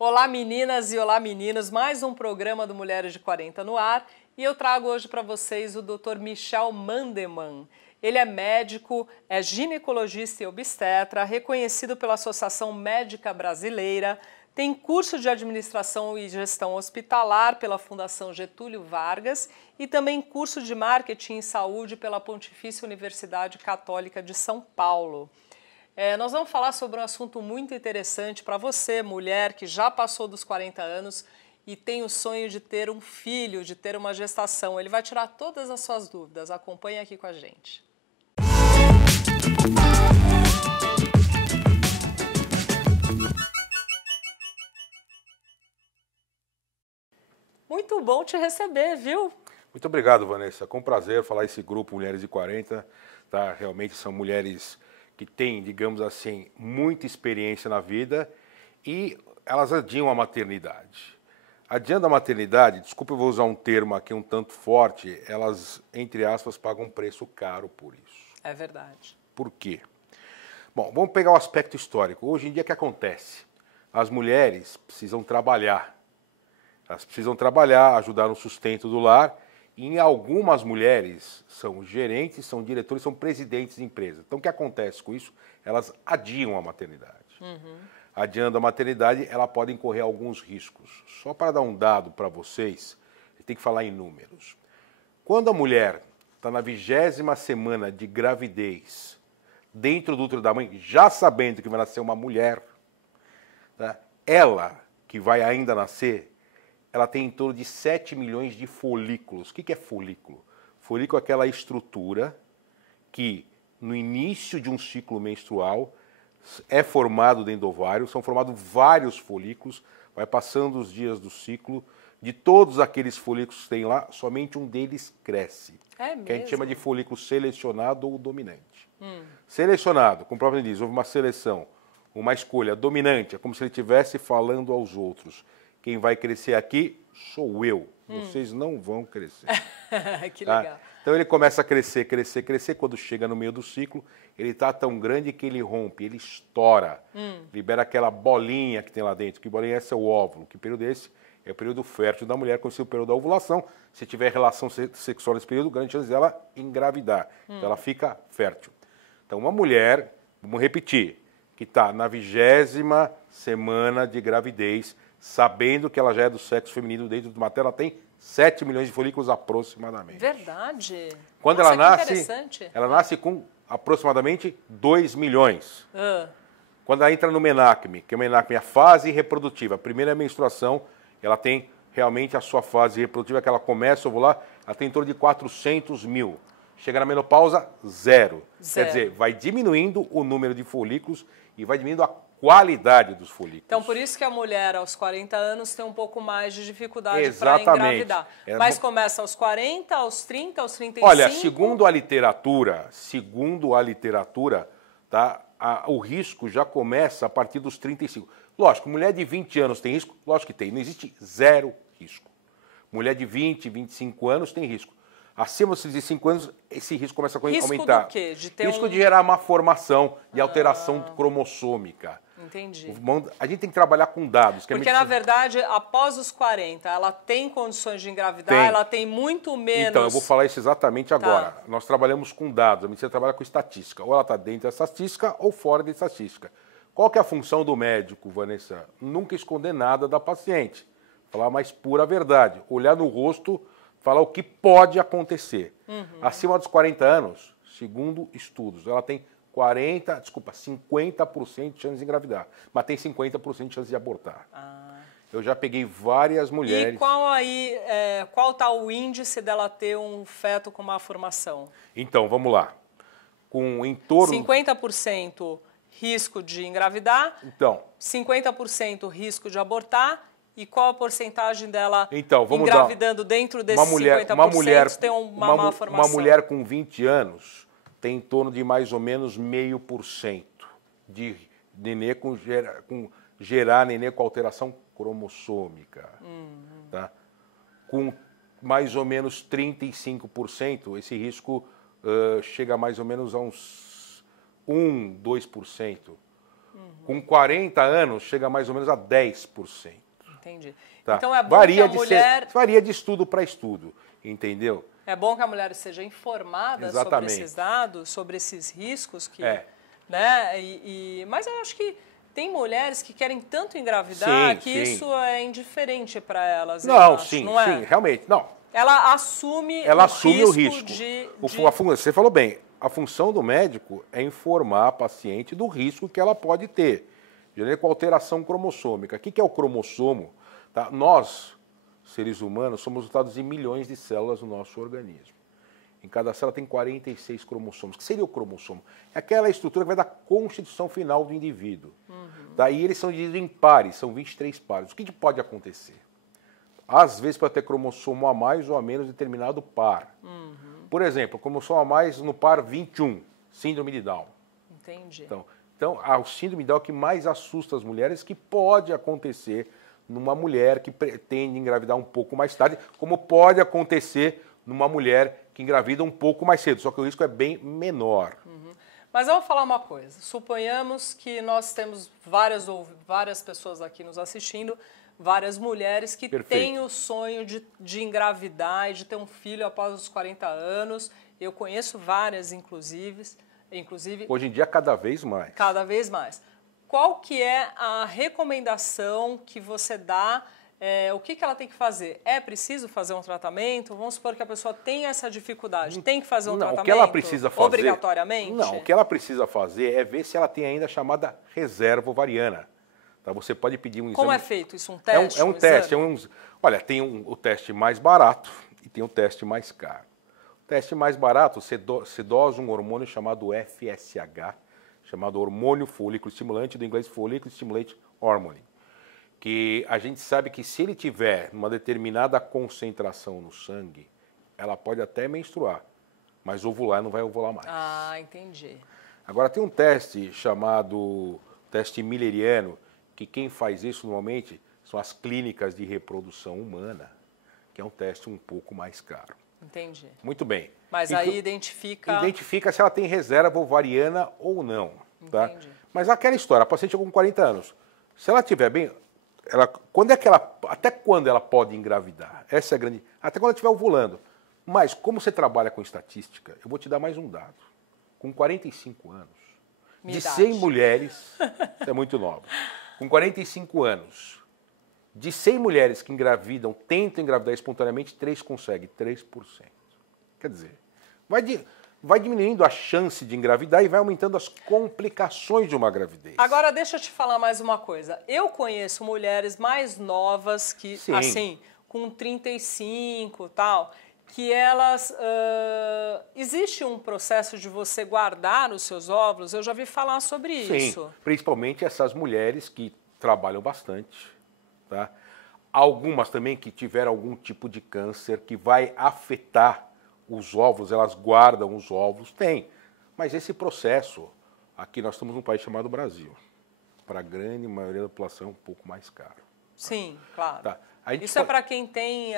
Olá meninas e olá meninos, mais um programa do Mulheres de 40 no ar e eu trago hoje para vocês o Dr. Michel Mandelmann. Ele é médico, é ginecologista e obstetra, reconhecido pela Associação Médica Brasileira, tem curso de administração e gestão hospitalar pela Fundação Getúlio Vargas e também curso de marketing e saúde pela Pontifícia Universidade Católica de São Paulo. Nós vamos falar sobre um assunto muito interessante para você, mulher que já passou dos 40 anos e tem o sonho de ter um filho, de ter uma gestação. Ele vai tirar todas as suas dúvidas. Acompanhe aqui com a gente. Muito bom te receber, viu? Muito obrigado, Vanessa. Com prazer falar esse grupo Mulheres de 40. Tá? Realmente são mulheres que têm, digamos assim, muita experiência na vida e elas adiam a maternidade. Adiando a maternidade, desculpa, eu vou usar um termo aqui um tanto forte, elas, entre aspas, pagam um preço caro por isso. É verdade. Por quê? Bom, vamos pegar o aspecto histórico. Hoje em dia, o que acontece? As mulheres precisam trabalhar. Elas precisam trabalhar, ajudar no sustento do lar. E em algumas mulheres são gerentes, são diretores, são presidentes de empresas. Então, o que acontece com isso? Elas adiam a maternidade. Adiando a maternidade, ela pode incorrer alguns riscos. Só para dar um dado para vocês, tem que falar em números. Quando a mulher está na 20ª semana de gravidez, dentro do útero da mãe, já sabendo que vai nascer uma mulher, tá? Ela, que vai ainda nascer, ela tem em torno de 7 milhões de folículos. O que é folículo? Folículo é aquela estrutura que, no início de um ciclo menstrual, é formado dentro do ovário, são formados vários folículos, vai passando os dias do ciclo, de todos aqueles folículos que tem lá, somente um deles cresce. É mesmo? Que a gente chama de folículo selecionado ou dominante. Selecionado, como o próprio diz, houve uma seleção, uma escolha dominante, é como se ele estivesse falando aos outros. Quem vai crescer aqui sou eu. Vocês não vão crescer. Que legal. Tá? Então ele começa a crescer, crescer, crescer. Quando chega no meio do ciclo, ele está tão grande que ele rompe, ele estoura. Libera aquela bolinha que tem lá dentro. Que bolinha é essa? É o óvulo. Que período é esse? É o período fértil da mulher, conhecido o período da ovulação. Se tiver relação sexual nesse período, grande chance dela engravidar. Então ela fica fértil. Então uma mulher, vamos repetir, que está na 20ª semana de gravidez, sabendo que ela já é do sexo feminino dentro do materno, ela tem 7 milhões de folículos aproximadamente. Verdade. Quando Nossa, ela nasce, interessante. ela nasce com aproximadamente 2 milhões. Quando ela entra no menacme, que é o menacme, a fase reprodutiva, a primeira menstruação, ela tem realmente a sua fase reprodutiva, que ela começa a ovular, ela tem em torno de 400 mil. Chega na menopausa, zero. Quer dizer, vai diminuindo o número de folículos e vai diminuindo a qualidade dos folículos. Então, por isso que a mulher aos 40 anos tem um pouco mais de dificuldade para engravidar. Mas começa aos 40, aos 30, aos 35... Olha, segundo a literatura, tá, o risco já começa a partir dos 35. Lógico, mulher de 20 anos tem risco? Lógico que tem, não existe zero risco. Mulher de 20, 25 anos tem risco. Acima dos 35 anos, esse risco começa a aumentar. Risco do quê? De ter risco de gerar má formação, de alteração cromossômica. Entendi. A gente tem que trabalhar com dados. Porque, na verdade, após os 40, ela tem condições de engravidar, ela tem muito menos... Então, eu vou falar isso exatamente agora. Nós trabalhamos com dados, a medicina trabalha com estatística. Ou ela está dentro da estatística ou fora da estatística. Qual que é a função do médico, Vanessa? Nunca esconder nada da paciente. Falar a mais pura verdade. Olhar no rosto, falar o que pode acontecer. Acima dos 40 anos, segundo estudos, ela tem 50% de chance de engravidar, mas tem 50% de chance de abortar. Eu já peguei várias mulheres... E qual está o índice dela ter um feto com má formação? Então, vamos lá. Com em torno... 50% risco de engravidar, então, 50% risco de abortar, e qual a porcentagem dela vamos engravidando dentro desses 50% tem uma má formação? Uma mulher com 20 anos tem em torno de mais ou menos 0,5% de nenê gerar nenê com alteração cromossômica. Tá? Com mais ou menos 35%, esse risco chega mais ou menos a uns 1, 2%. Com 40 anos, chega mais ou menos a 10%. Entendi. Tá? Então é bom que a mulher... Varia de estudo para estudo, entendeu? É bom que a mulher seja informada sobre esses dados, sobre esses riscos que... Né? Mas eu acho que tem mulheres que querem tanto engravidar que isso é indiferente para elas. Não, sim, realmente, não. Ela assume o risco. Você falou bem, a função do médico é informar a paciente do risco que ela pode ter, com alteração cromossômica. O que é o cromossomo? Tá? Nós, seres humanos, somos dotados de milhões de células no nosso organismo. Em cada célula tem 46 cromossomos. O que seria o cromossomo? É aquela estrutura que vai dar constituição final do indivíduo. Daí eles são divididos em pares, são 23 pares. O que pode acontecer? Às vezes pode ter cromossomo a mais ou a menos determinado par. Por exemplo, cromossomo a mais no par 21, síndrome de Down. Entendi. Então, o síndrome de Down que mais assusta as mulheres, que pode acontecer numa mulher que pretende engravidar um pouco mais tarde, como pode acontecer numa mulher que engravida um pouco mais cedo, só que o risco é bem menor. Mas eu vou falar uma coisa, suponhamos que nós temos várias pessoas aqui nos assistindo, várias mulheres que têm o sonho de engravidar e de ter um filho após os 40 anos, eu conheço várias, inclusive... Hoje em dia, cada vez mais. Cada vez mais. Qual que é a recomendação que você dá? O que ela tem que fazer? É preciso fazer um tratamento? Vamos supor que a pessoa tem essa dificuldade. Tem que fazer um tratamento? O que ela precisa fazer... Obrigatoriamente? Não, o que ela precisa fazer é ver se ela tem ainda a chamada reserva ovariana. Tá? Você pode pedir um exame... Como é feito isso? Um teste? É um teste. Olha, tem o teste mais barato e tem o teste mais caro. O teste mais barato, você dosa um hormônio chamado FSH, chamado hormônio folículo estimulante, do inglês Follicle Stimulation Hormone, que a gente sabe que se ele tiver uma determinada concentração no sangue, ela pode até menstruar, mas ovular não vai ovular mais. Ah, entendi. Agora tem um teste chamado teste Milleriano, que quem faz isso normalmente são as clínicas de reprodução humana, que é um teste um pouco mais caro. Entendi. Muito bem. Mas aí identifica... Identifica se ela tem reserva ovariana ou não. Tá? Entendi. Mas aquela história, a paciente chegou com 40 anos. Se ela estiver bem, até quando ela pode engravidar? Essa é a grande... Até quando ela estiver ovulando. Mas, como você trabalha com estatística, eu vou te dar mais um dado. Com 45 anos, de 100 mulheres, isso é muito nova, com 45 anos, de 100 mulheres que engravidam, tentam engravidar espontaneamente, 3 conseguem, 3%. Quer dizer, vai diminuindo a chance de engravidar e vai aumentando as complicações de uma gravidez. Agora, deixa eu te falar mais uma coisa. Eu conheço mulheres mais novas que, assim, com 35 e tal, que elas... existe um processo de você guardar os seus óvulos? Eu já vi falar sobre isso. Sim, principalmente essas mulheres que trabalham bastante, tá? Algumas também que tiveram algum tipo de câncer que vai afetar os óvulos, elas guardam os óvulos, tem. Mas esse processo, aqui nós estamos num país chamado Brasil. Para a grande maioria da população é um pouco mais caro. Sim, claro. Tá. Isso é para quem tem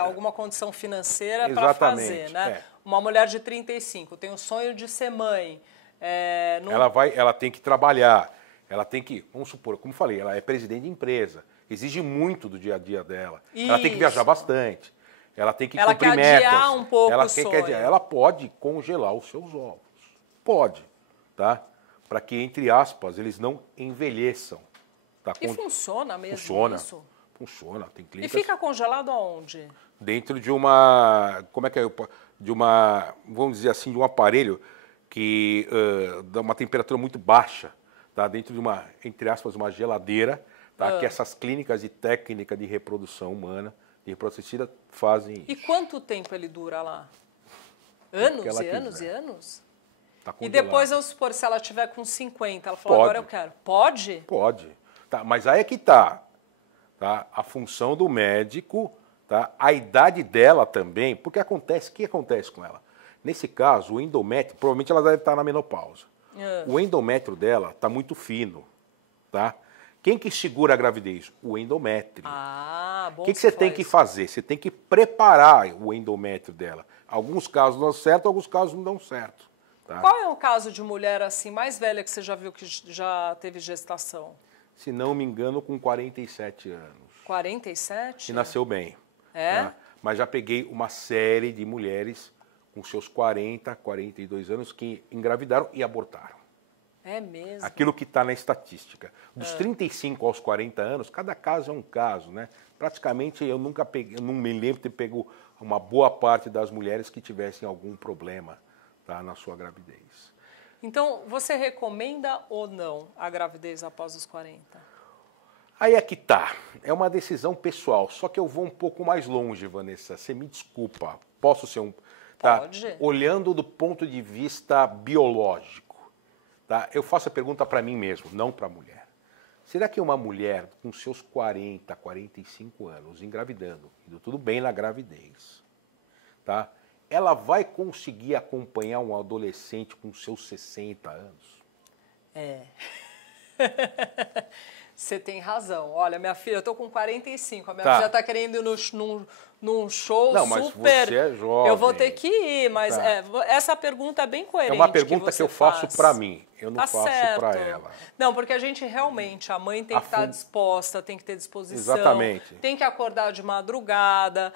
alguma condição financeira para fazer, né? Uma mulher de 35 tem o sonho de ser mãe. Ela tem que trabalhar, ela tem que, vamos supor, como falei, ela é presidente de empresa, exige muito do dia a dia dela. Isso. Ela tem que viajar bastante. Ela tem que cumprir metas. Ela quer adiar um pouco o sonho. Ela pode congelar os seus óvulos. Pode, tá? Para que, entre aspas, eles não envelheçam. Tá? E funciona mesmo isso? Funciona. Tem clínicas... E fica congelado aonde? Dentro de uma... vamos dizer assim, de um aparelho que dá uma temperatura muito baixa. Tá? Dentro de uma, entre aspas, uma geladeira. Tá? Que essas clínicas de técnica de reprodução humana e reprodução fazem isso. E quanto tempo ele dura lá? Anos e anos e anos? Tá e depois, vamos supor, se ela tiver com 50, ela falou, agora eu quero. Pode? Pode. Tá, mas aí é que tá. A função do médico, tá? A idade dela também, porque o que acontece com ela? Nesse caso, o endométrio, provavelmente ela deve estar na menopausa. O endométrio dela está muito fino, tá? Quem que segura a gravidez? O endométrio. Bom. O que você tem que fazer? Você tem que preparar o endométrio dela. Alguns casos dão certo, alguns casos não dão certo. Tá? Qual é o caso de mulher assim mais velha que você já viu que já teve gestação? Se não me engano, com 47 anos. 47? E nasceu bem. É? Tá? Mas já peguei uma série de mulheres com seus 40, 42 anos que engravidaram e abortaram. É mesmo? Aquilo que está na estatística. Dos 35 aos 40 anos, cada caso é um caso, né? Praticamente eu nunca peguei, eu não me lembro de ter pego uma boa parte das mulheres que tivessem algum problema, tá, na sua gravidez. Então, você recomenda ou não a gravidez após os 40? Aí é que tá. É uma decisão pessoal. Só que eu vou um pouco mais longe, Vanessa. Você me desculpa. Posso ser um... Tá? Pode. Olhando do ponto de vista biológico, tá? Eu faço a pergunta para mim mesmo, não para a mulher. Será que uma mulher com seus 40, 45 anos, engravidando, indo tudo bem na gravidez, tá? Ela vai conseguir acompanhar um adolescente com seus 60 anos? É. Você tem razão. Olha, minha filha, eu tô com 45. A minha filha tá querendo ir num show não, mas super... você é jovem. Eu vou ter que ir, mas essa pergunta é bem coerente. É uma pergunta que eu faço para mim, eu não tá faço para ela. Não, porque a gente realmente, a mãe tem que estar disposta, tem que ter disposição. Exatamente. Tem que acordar de madrugada,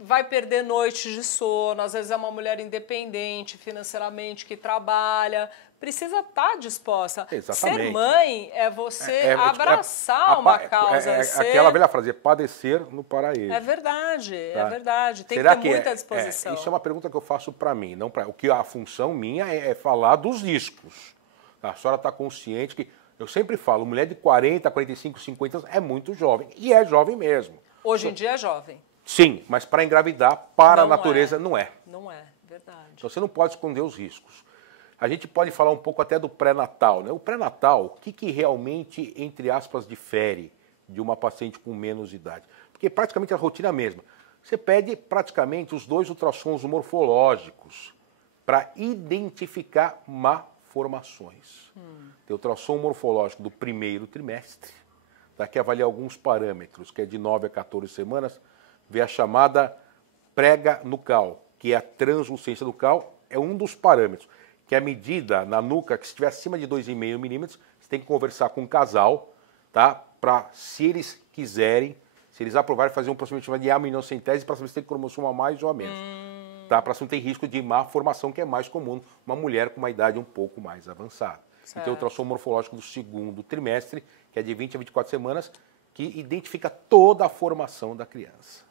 vai perder noites de sono, às vezes é uma mulher independente financeiramente que trabalha, precisa estar disposta. Exatamente. Ser mãe é você abraçar uma causa. Aquela velha frase, padecer no paraíso. É verdade, tá? é verdade. Tem Será que ter muita disposição. Isso é uma pergunta que eu faço para mim, não para... O que a função minha é falar dos riscos. A senhora está consciente que... Eu sempre falo, mulher de 40, 45, 50 anos é muito jovem. E é jovem mesmo. Hoje em dia é jovem. Sim, mas para engravidar, para a natureza, não é. Não é, verdade. Então você não pode esconder os riscos. A gente pode falar um pouco até do pré-natal, né? O pré-natal, o que realmente, entre aspas, difere de uma paciente com menos idade? Porque praticamente a rotina é a mesma. Você pede praticamente os 2 ultrassons morfológicos para identificar malformações. Tem o ultrassom morfológico do primeiro trimestre, tá? Que avalia alguns parâmetros, que é de 9 a 14 semanas, vê a chamada prega nucal, que é a translucência nucal, é um dos parâmetros, que é a medida na nuca, que se estiver acima de 2,5 milímetros, você tem que conversar com o casal, tá? Para, se eles quiserem, se eles aprovarem, fazer um procedimento de aminocentese para saber se tem cromossomo a mais ou a menos. Tá? Para se não ter risco de má formação, que é mais comum uma mulher com uma idade um pouco mais avançada. Certo. E tem o ultrassom morfológico do segundo trimestre, que é de 20 a 24 semanas, que identifica toda a formação da criança.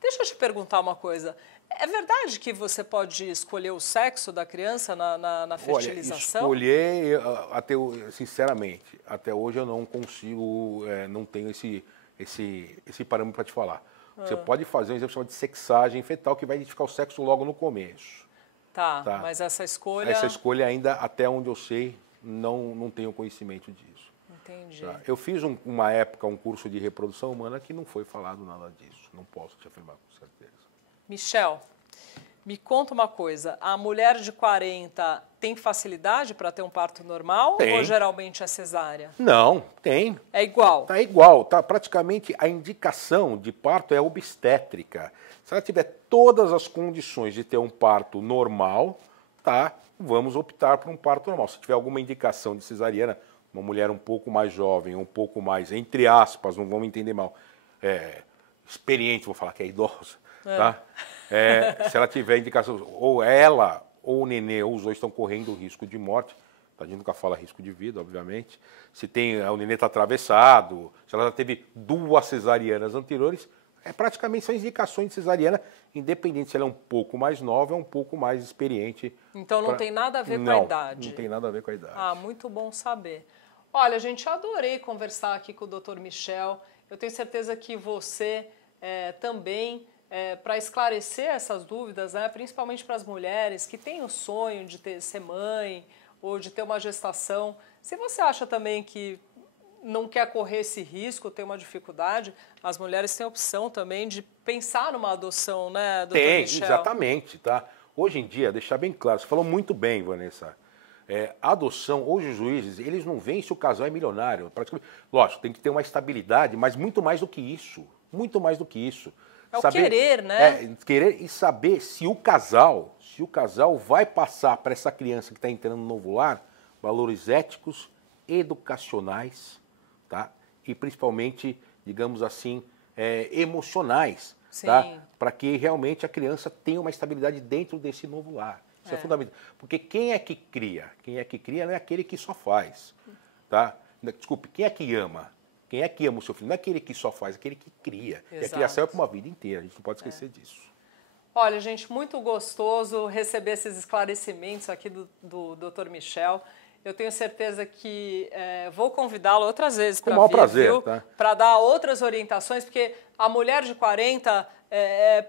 Deixa eu te perguntar uma coisa. É verdade que você pode escolher o sexo da criança na fertilização? Olha, escolher, sinceramente, até hoje eu não consigo, não tenho esse parâmetro para te falar. Você pode fazer um exame chamado de sexagem fetal, que vai identificar o sexo logo no começo. Tá, mas essa escolha... Essa escolha ainda, até onde eu sei, não tenho conhecimento disso. Entendi. Tá? Eu fiz uma época um curso de reprodução humana que não foi falado nada disso. Não posso te afirmar com certeza. Michel, me conta uma coisa. A mulher de 40 tem facilidade para ter um parto normal? Tem. Ou geralmente é cesárea? Não, tem. É igual? Tá igual. Tá? Praticamente a indicação de parto é obstétrica. Se ela tiver todas as condições de ter um parto normal, tá? Vamos optar por um parto normal. Se tiver alguma indicação de cesariana, uma mulher um pouco mais jovem, um pouco mais, entre aspas, não vamos entender mal, experiente, vou falar que é idosa, tá? Se ela tiver indicação, ou ela ou o nenê, ou os dois estão correndo risco de morte, a gente nunca fala risco de vida, obviamente. Se o nenê está atravessado, se ela já teve 2 cesarianas anteriores, praticamente são indicações de cesariana, independente se ela é um pouco mais nova ou um pouco mais experiente. Então não tem nada a ver com a idade? Não tem nada a ver com a idade. Ah, muito bom saber. Olha, gente, adorei conversar aqui com o Dr. Michel. Eu tenho certeza que você também, para esclarecer essas dúvidas, né, principalmente para as mulheres que têm o sonho de ser mãe ou de ter uma gestação, se você acha também que não quer correr esse risco, tem uma dificuldade, as mulheres têm a opção também de pensar numa adoção, né, Dr. Michel? Tem, exatamente, tá? Hoje em dia, deixar bem claro, você falou muito bem, Vanessa, a adoção, hoje os juízes, eles não veem se o casal é milionário. Praticamente, lógico, tem que ter uma estabilidade, mas muito mais do que isso. Muito mais do que isso. É o querer, né? Querer e saber se o casal vai passar para essa criança que está entrando no novo lar valores éticos, educacionais, tá? E principalmente, digamos assim, emocionais, tá? Para que realmente a criança tenha uma estabilidade dentro desse novo lar. Isso é fundamental. Porque quem é que cria? Quem é que cria não é aquele que só faz, tá? Desculpe, quem é que ama? Quem é que ama o seu filho? Não é aquele que só faz, é aquele que cria. Exato. E a criação é para uma vida inteira, a gente não pode esquecer disso. Olha, gente, muito gostoso receber esses esclarecimentos aqui do Dr. Michel. Eu tenho certeza que vou convidá-lo outras vezes para vir, prazer, tá? Para dar outras orientações, porque a mulher de 40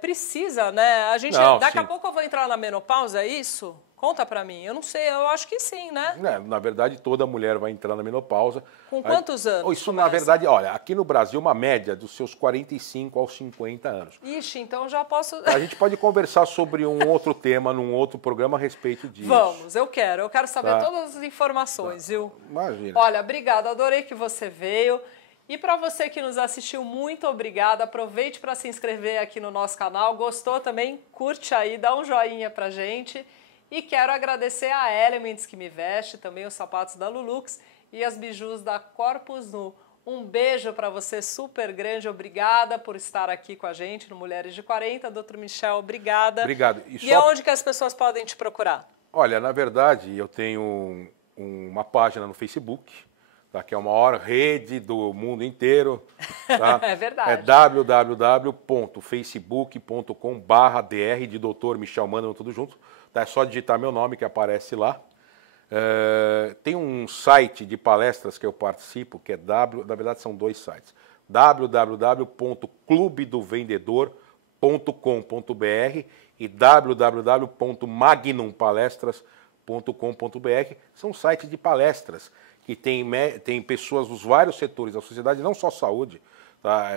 precisa, né? A gente, daqui a pouco eu vou entrar na menopausa, é isso? Conta pra mim. Eu não sei, eu acho que sim, né? Na verdade, toda mulher vai entrar na menopausa. Com quantos anos? Isso, começa? Na verdade, olha, aqui no Brasil, uma média dos seus 45 aos 50 anos. Ixi, então já posso... A gente pode conversar sobre um outro tema, num outro programa a respeito disso. Vamos, eu quero saber todas as informações, viu? Imagina. Olha, obrigada, adorei que você veio. E para você que nos assistiu, muito obrigada. Aproveite para se inscrever aqui no nosso canal. Gostou também? Curte aí, dá um joinha pra gente. E quero agradecer a Elements que me veste, também os sapatos da Lulux e as bijus da Corpus Nu. Um beijo para você super grande, obrigada por estar aqui com a gente no Mulheres de 40. Dr. Michel, obrigada. Obrigado. E aonde que as pessoas podem te procurar? Olha, na verdade, eu tenho uma página no Facebook, tá, que é a maior rede do mundo inteiro. Tá? É verdade. É www.facebook.com/dr de Dr. Michel Mandeman, tudo junto. Tá? É só digitar meu nome que aparece lá. Tem um site de palestras que eu participo, que na verdade são dois sites. www.clubedovendedor.com.br e www.magnumpalestras.com.br. São sites de palestras que tem pessoas dos vários setores da sociedade, não só saúde, tá?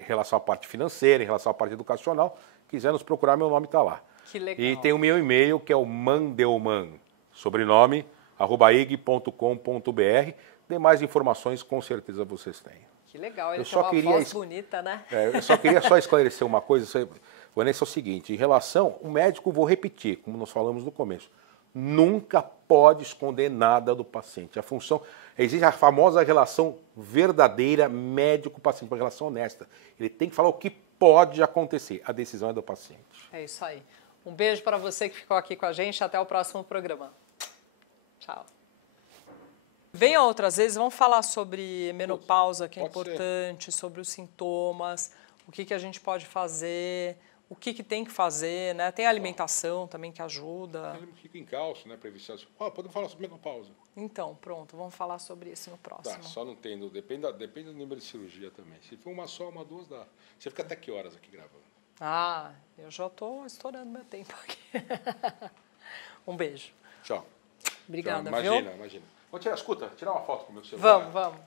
Em relação à parte financeira, em relação à parte educacional. Quiser nos procurar, meu nome está lá. Que legal. E tem o meu e-mail, que é o mandelman, sobrenome, @ig.com.br. Demais informações, com certeza, vocês têm. Que legal, ele tem uma voz bonita, né? Eu só queria esclarecer uma coisa, Vanessa, é o seguinte, em relação, o médico, vou repetir, como nós falamos no começo, nunca pode esconder nada do paciente. A função, existe a famosa relação verdadeira médico-paciente, uma relação honesta. Ele tem que falar o que pode acontecer, a decisão é do paciente. É isso aí. Um beijo para você que ficou aqui com a gente. Até o próximo programa. Tchau. Venha outras vezes, vamos falar sobre menopausa, que é importante, sobre os sintomas, o que a gente pode fazer, o que tem que fazer, né? Tem alimentação também que ajuda. Fica em cálcio, né, para evitar. Podemos falar sobre menopausa. Então, pronto, vamos falar sobre isso no próximo. Tá, só não tendo, depende do número de cirurgia também. Se for uma só, uma, duas, dá. Você fica até que horas aqui gravando? Eu já estou estourando meu tempo aqui. Um beijo. Tchau. Obrigada, Tchau. Imagina. Vamos tirar uma foto com o meu celular? Vamos.